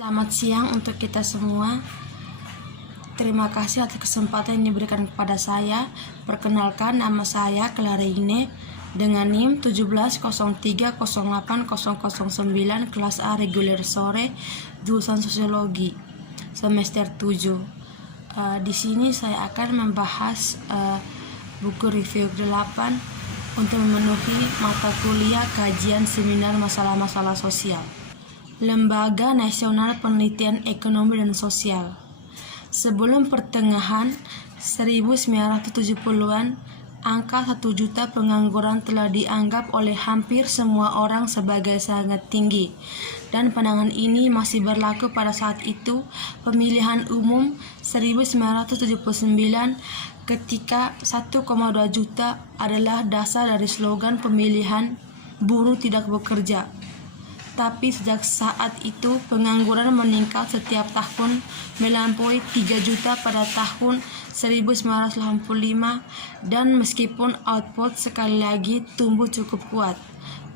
Selamat siang untuk kita semua. Terima kasih atas kesempatan yang diberikan kepada saya. Perkenalkan, nama saya Clarine dengan NIM 1703080009 kelas A reguler sore jurusan Sosiologi semester 7. Di sini saya akan membahas buku review 8 untuk memenuhi mata kuliah kajian seminar masalah-masalah sosial. Lembaga Nasional Penelitian Ekonomi dan Sosial. Sebelum pertengahan 1970-an, angka 1 juta pengangguran telah dianggap oleh hampir semua orang sebagai sangat tinggi, dan pandangan ini masih berlaku pada saat itu. Pemilihan umum 1979 ketika 1,2 juta adalah dasar dari slogan pemilihan buruh tidak bekerja. Tapi sejak saat itu pengangguran meningkat setiap tahun melampaui 3 juta pada tahun 1985, dan meskipun output sekali lagi tumbuh cukup kuat,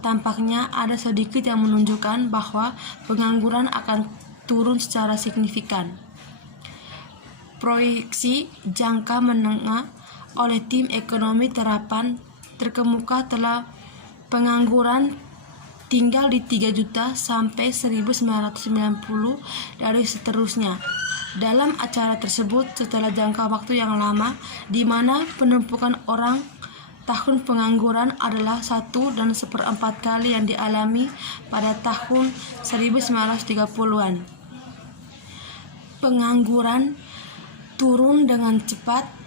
tampaknya ada sedikit yang menunjukkan bahwa pengangguran akan turun secara signifikan. Proyeksi jangka menengah oleh tim ekonomi terapan terkemuka telah pengangguran tinggal di 3 juta sampai 1990 dari seterusnya. Dalam acara tersebut, setelah jangka waktu yang lama di mana penumpukan orang, tahun pengangguran adalah 1/4 kali yang dialami pada tahun 1930-an. Pengangguran turun dengan cepat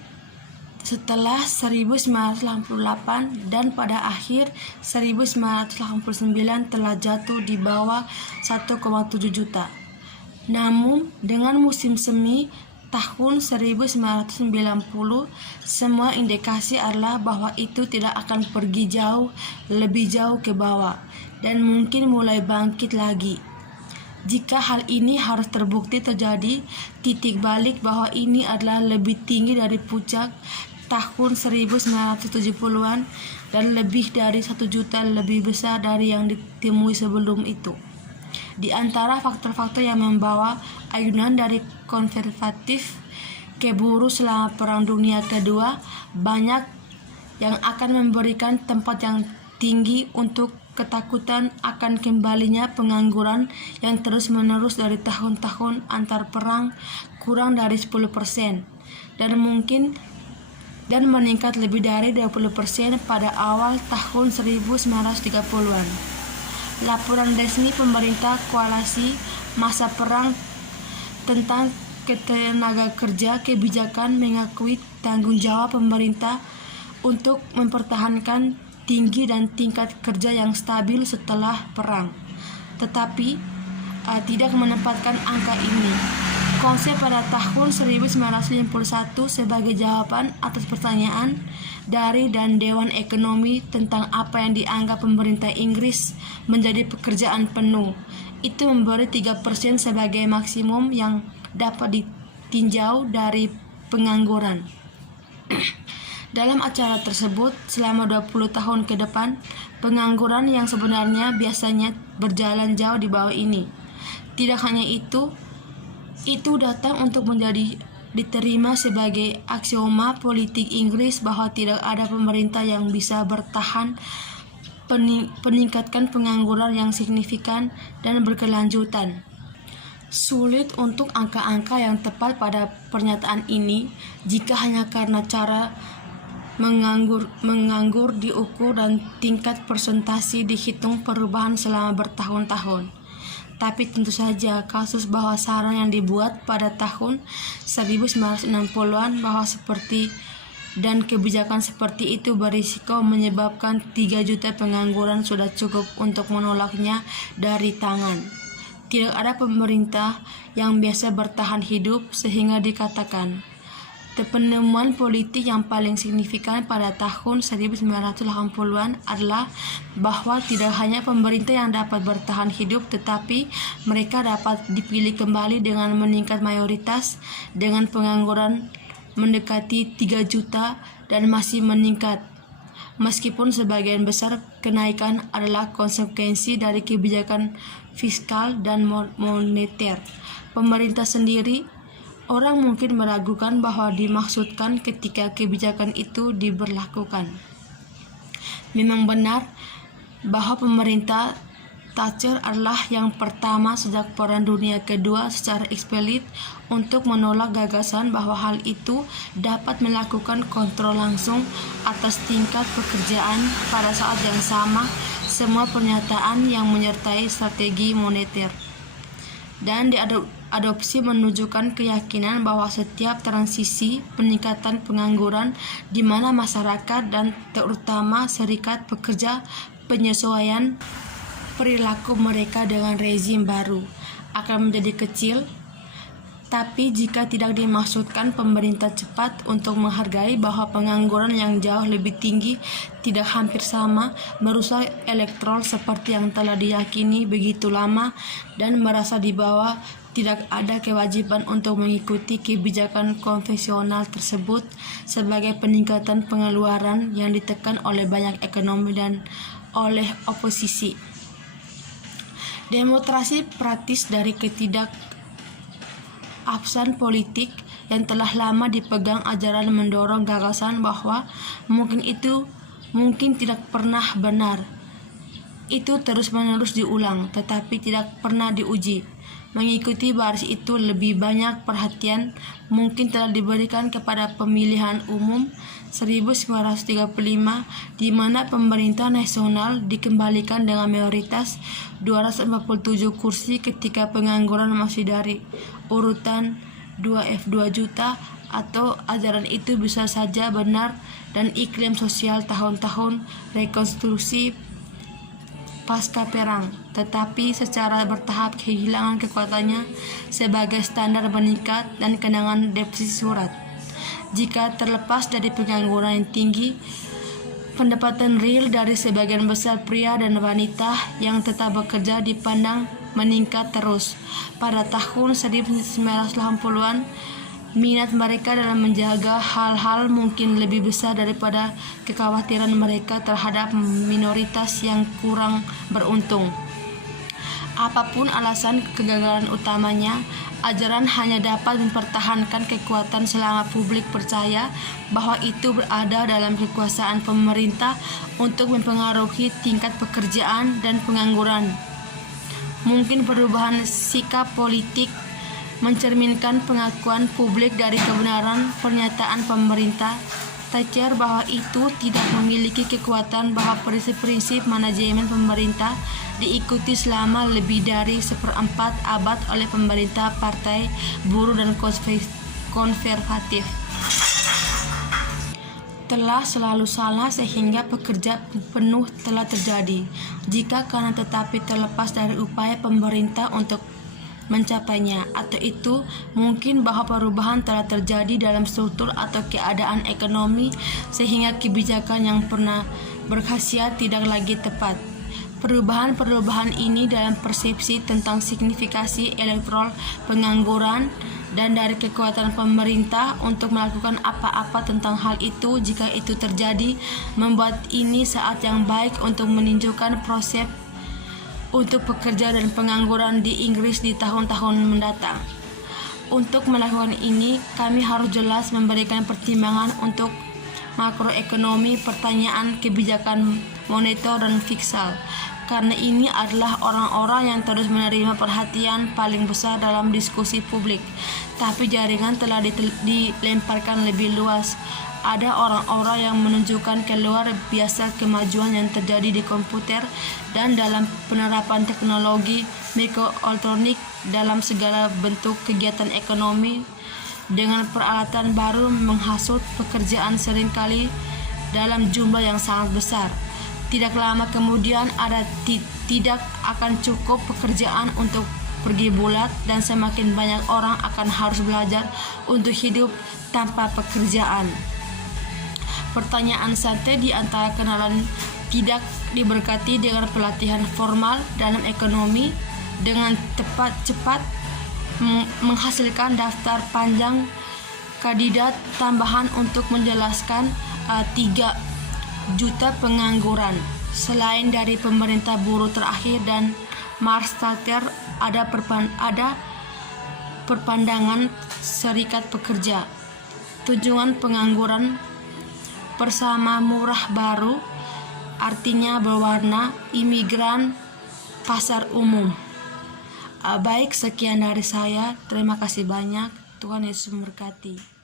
setelah 1988, dan pada akhir 1989 telah jatuh di bawah 1,7 juta. Namun dengan musim semi tahun 1990, semua indikasi adalah bahwa itu tidak akan pergi lebih jauh ke bawah, dan mungkin mulai bangkit lagi. Jika hal ini harus terbukti terjadi, titik balik bahwa ini adalah lebih tinggi dari puncak tahun 1970-an dan lebih dari 1 juta lebih besar dari yang ditemui sebelum itu. Di antara faktor-faktor yang membawa ayunan dari konservatif ke buruh selama Perang Dunia Kedua, banyak yang akan memberikan tempat yang tinggi untuk ketakutan akan kembalinya pengangguran yang terus-menerus dari tahun-tahun antar perang kurang dari 10%, dan meningkat lebih dari 20% pada awal tahun 1930-an. Laporan resmi pemerintah koalisi masa perang tentang ketenaga kerja kebijakan mengakui tanggung jawab pemerintah untuk mempertahankan tinggi dan tingkat kerja yang stabil setelah perang, tetapi tidak menempatkan angka ini. Konsep pada tahun 1951 sebagai jawaban atas pertanyaan dari dan Dewan Ekonomi tentang apa yang dianggap pemerintah Inggris menjadi pekerjaan penuh, itu memberi 3% sebagai maksimum yang dapat ditinjau dari pengangguran. Dalam acara tersebut, selama 20 tahun ke depan, pengangguran yang sebenarnya biasanya berjalan jauh di bawah ini. Tidak hanya itu datang untuk menjadi diterima sebagai aksioma politik Inggris bahwa tidak ada pemerintah yang bisa bertahan peningkatkan pengangguran yang signifikan dan berkelanjutan. Sulit untuk angka-angka yang tepat pada pernyataan ini jika hanya karena cara menganggur diukur dan tingkat persentase dihitung perubahan selama bertahun-tahun. Tapi tentu saja kasus bahwa saran yang dibuat pada tahun 1960-an bahwa dan kebijakan seperti itu berisiko menyebabkan 3 juta pengangguran sudah cukup untuk menolaknya dari tangan. Tidak ada pemerintah yang biasa bertahan hidup sehingga dikatakan. Penemuan politik yang paling signifikan pada tahun 1980-an adalah bahwa tidak hanya pemerintah yang dapat bertahan hidup, tetapi mereka dapat dipilih kembali dengan meningkat mayoritas, dengan pengangguran mendekati 3 juta dan masih meningkat. Meskipun sebagian besar kenaikan adalah konsekuensi dari kebijakan fiskal, dan moneter. Pemerintah sendiri, orang mungkin meragukan bahwa dimaksudkan ketika kebijakan itu diberlakukan. Memang benar bahwa pemerintah Thatcher adalah yang pertama sejak Perang Dunia Kedua secara eksplisit untuk menolak gagasan bahwa hal itu dapat melakukan kontrol langsung atas tingkat pekerjaan. Pada saat yang sama, semua pernyataan yang menyertai strategi moneter dan diadopsi menunjukkan keyakinan bahwa setiap transisi peningkatan pengangguran di mana masyarakat dan terutama serikat pekerja penyesuaian perilaku mereka dengan rezim baru akan menjadi kecil. Tapi jika tidak dimaksudkan pemerintah cepat untuk menghargai bahwa pengangguran yang jauh lebih tinggi tidak hampir sama merusak elektoral seperti yang telah diyakini begitu lama, dan merasa di bawah tidak ada kewajiban untuk mengikuti kebijakan konvensional tersebut sebagai peningkatan pengeluaran yang ditekan oleh banyak ekonomi dan oleh oposisi. Demonstrasi praktis dari ketidakabsahan politik yang telah lama dipegang ajaran mendorong gagasan bahwa mungkin tidak pernah benar. Itu terus-menerus diulang, tetapi tidak pernah diuji. Mengikuti baris itu, lebih banyak perhatian mungkin telah diberikan kepada pemilihan umum 1935, di mana pemerintah nasional dikembalikan dengan mayoritas 247 kursi ketika pengangguran masih dari urutan 2F2 juta, atau ajaran itu bisa saja benar, dan iklim sosial tahun-tahun rekonstruksi pasca perang, tetapi secara bertahap kehilangan kekuatannya sebagai standar meningkat dan kenangan defisit surat. Jika terlepas dari pengangguran yang tinggi, pendapatan real dari sebagian besar pria dan wanita yang tetap bekerja dipandang meningkat terus. Pada tahun 1980-an, minat mereka dalam menjaga hal-hal mungkin lebih besar daripada kekhawatiran mereka terhadap minoritas yang kurang beruntung. Apapun alasan kegagalan utamanya, ajaran hanya dapat mempertahankan kekuatan selama publik percaya bahwa itu berada dalam kekuasaan pemerintah untuk mempengaruhi tingkat pekerjaan dan pengangguran. Mungkin perubahan sikap politik mencerminkan pengakuan publik dari kebenaran pernyataan pemerintah Thatcher bahwa itu tidak memiliki kekuatan, bahwa prinsip-prinsip manajemen pemerintah diikuti selama lebih dari 1/4 abad oleh pemerintah partai buruh dan konservatif telah selalu salah, sehingga pekerja penuh telah terjadi. Jika karena tetapi terlepas dari upaya pemerintah untuk mencapainya, atau itu mungkin bahwa perubahan telah terjadi dalam struktur atau keadaan ekonomi sehingga kebijakan yang pernah berkhasiat tidak lagi tepat. Perubahan-perubahan ini dalam persepsi tentang signifikasi elektoral pengangguran dan dari kekuatan pemerintah untuk melakukan apa-apa tentang hal itu jika itu terjadi, membuat ini saat yang baik untuk meninjaukan proses untuk pekerja dan pengangguran di Inggris di tahun-tahun mendatang. Untuk melakukan ini, kami harus jelas memberikan pertimbangan untuk makroekonomi, pertanyaan kebijakan moneter dan fiskal, karena ini adalah orang-orang yang terus menerima perhatian paling besar dalam diskusi publik. Tapi jaringan telah dilemparkan lebih luas. Ada orang-orang yang menunjukkan keluar biasa kemajuan yang terjadi di komputer dan dalam penerapan teknologi mikroelektronik dalam segala bentuk kegiatan ekonomi dengan peralatan baru menghasut pekerjaan seringkali dalam jumlah yang sangat besar. Tidak lama kemudian tidak akan cukup pekerjaan untuk pergi bulat, dan semakin banyak orang akan harus belajar untuk hidup tanpa pekerjaan. Pertanyaan santai di antara kenalan tidak diberkati dengan pelatihan formal dalam ekonomi dengan cepat menghasilkan daftar panjang kandidat tambahan untuk menjelaskan 3 juta pengangguran. Selain dari pemerintah buruh terakhir dan Mark Stalter ada perpandangan serikat pekerja, tujuan pengangguran bersama murah baru, artinya berwarna, imigran, pasar umum. Baik, sekian dari saya. Terima kasih banyak. Tuhan Yesus memberkati.